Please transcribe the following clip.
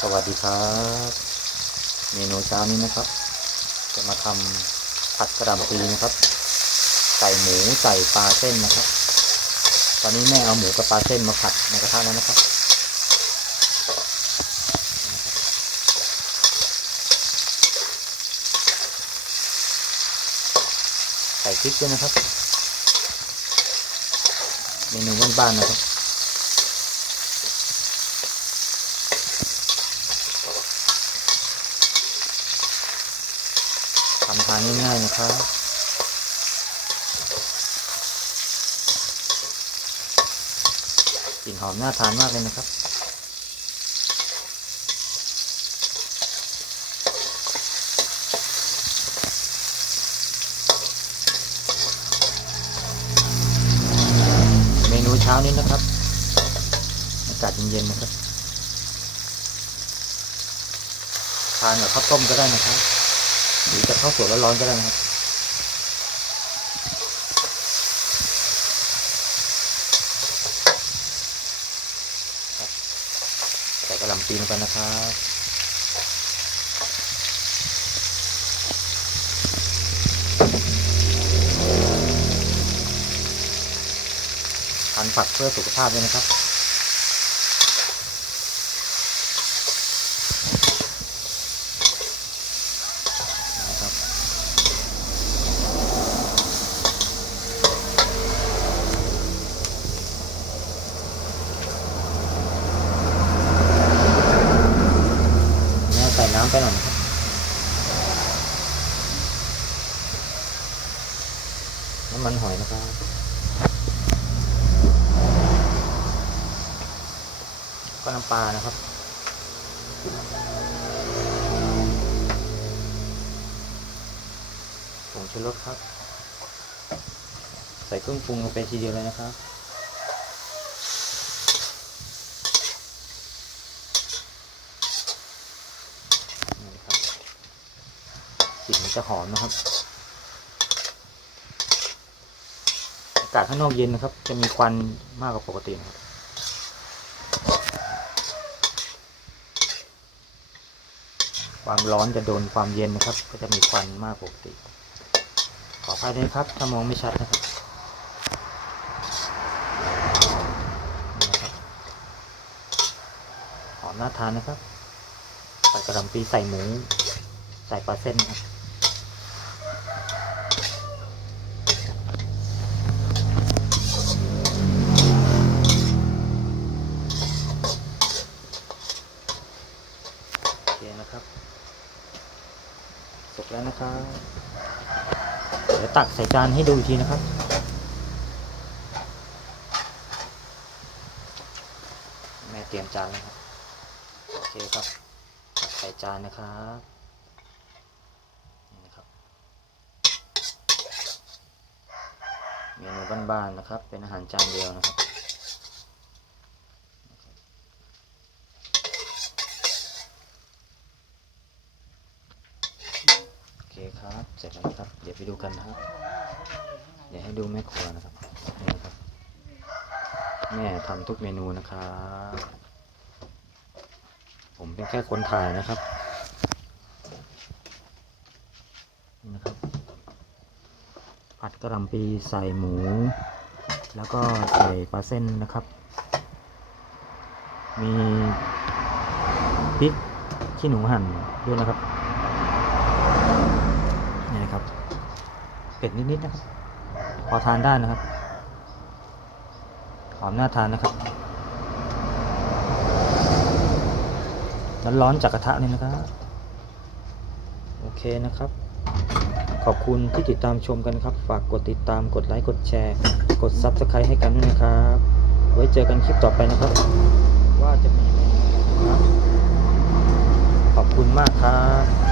สวัสดีครับ เมนูเช้านี้นะครับ จะมาทำผัดกระหล่ำปลีนะครับ ใส่หมูใส่ปลาเส้นนะครับ ตอนนี้แม่เอาหมูกับปลาเส้นมาผัดในกระทะแล้วนะครับใส่พริกด้วยนะครับ เมนูบ้านๆนะครับ ทำทานง่ายๆนะครับกลิ่นหอมน่าทานมากเลยนะครับ เมนูเช้านี้นะครับ อากาศเย็นๆนะครับ ทานกับข้าวต้มก็ได้นะครับ หรือจะข้าวสวยร้อนๆก็ได้นะครับใส่กระหล่ำปีลงไปนะครับทานผักเพื่อสุขภาพด้วยนะครับแม่ใส่น้ำ ไปหน่อยนะครับน้ำมันหอยนะครับก็น้ำปลานะครับผงชูรสครับ ใส่เครื่องปรุงลงไปทีเดียวเลยนะครับ นี่ครับก ลิ่นมันจะหอมนะครับอากาศข้างนอกเย็นนะครับ จะมีควันมากกว่าปกตินะครับความร้อนจะโดนความเย็นนะครับ ก็จะมีควันมากกว่าปกติ ขออภัยด้วยครับ ถ้ามองไม่ชัดนะครับนี่นะครับหอมน่าทานนะครับใส่กระหล่ำปีใส่หมู ใส่ปลาเส้นครับ เคนะครับสุกแล้วนะครับเดี๋ยวตักใส่จานให้ดูอีกทีนะครับแม่เตรียมจานแล้วครับโอเคครับตักใส่จานนะครับนี่นะครับเมนูบ้านๆนะครับ เป็นอาหารจานเดียวนะครับ โอเคครับ เสร็จแล้วนะครับ เดี๋ยวไปดูกันนะครับ เดี๋ยวให้ดูแม่ครัวนะครับนี่นะครับ แม่ทำทุกเมนูนะครับ ผมเป็นแค่คนถ่ายนะครับ นี่นะครับ ผัดกระหล่ำปีใส่หมู แล้วก็ใส่ปลาเส้นนะครับ มีพริกขี้หนูหั่นด้วยนะครับ นี่นะครับ เป็ดนิดๆนะครับ พอทานได้นะครับหอมน่าทานนะครับร้อนๆจากกระทะเลยนะครับ โอเคนะครับ ขอบคุณที่ติดตามชมกันครับ ฝากกดติดตาม กดไลค์ กดแชร์ กด Subscribe ให้กันด้วยนะครับ ไว้เจอกันคลิปต่อไปนะครับ ว่าจะมีเมนูอะไรนะครับ ขอบคุณมากครับ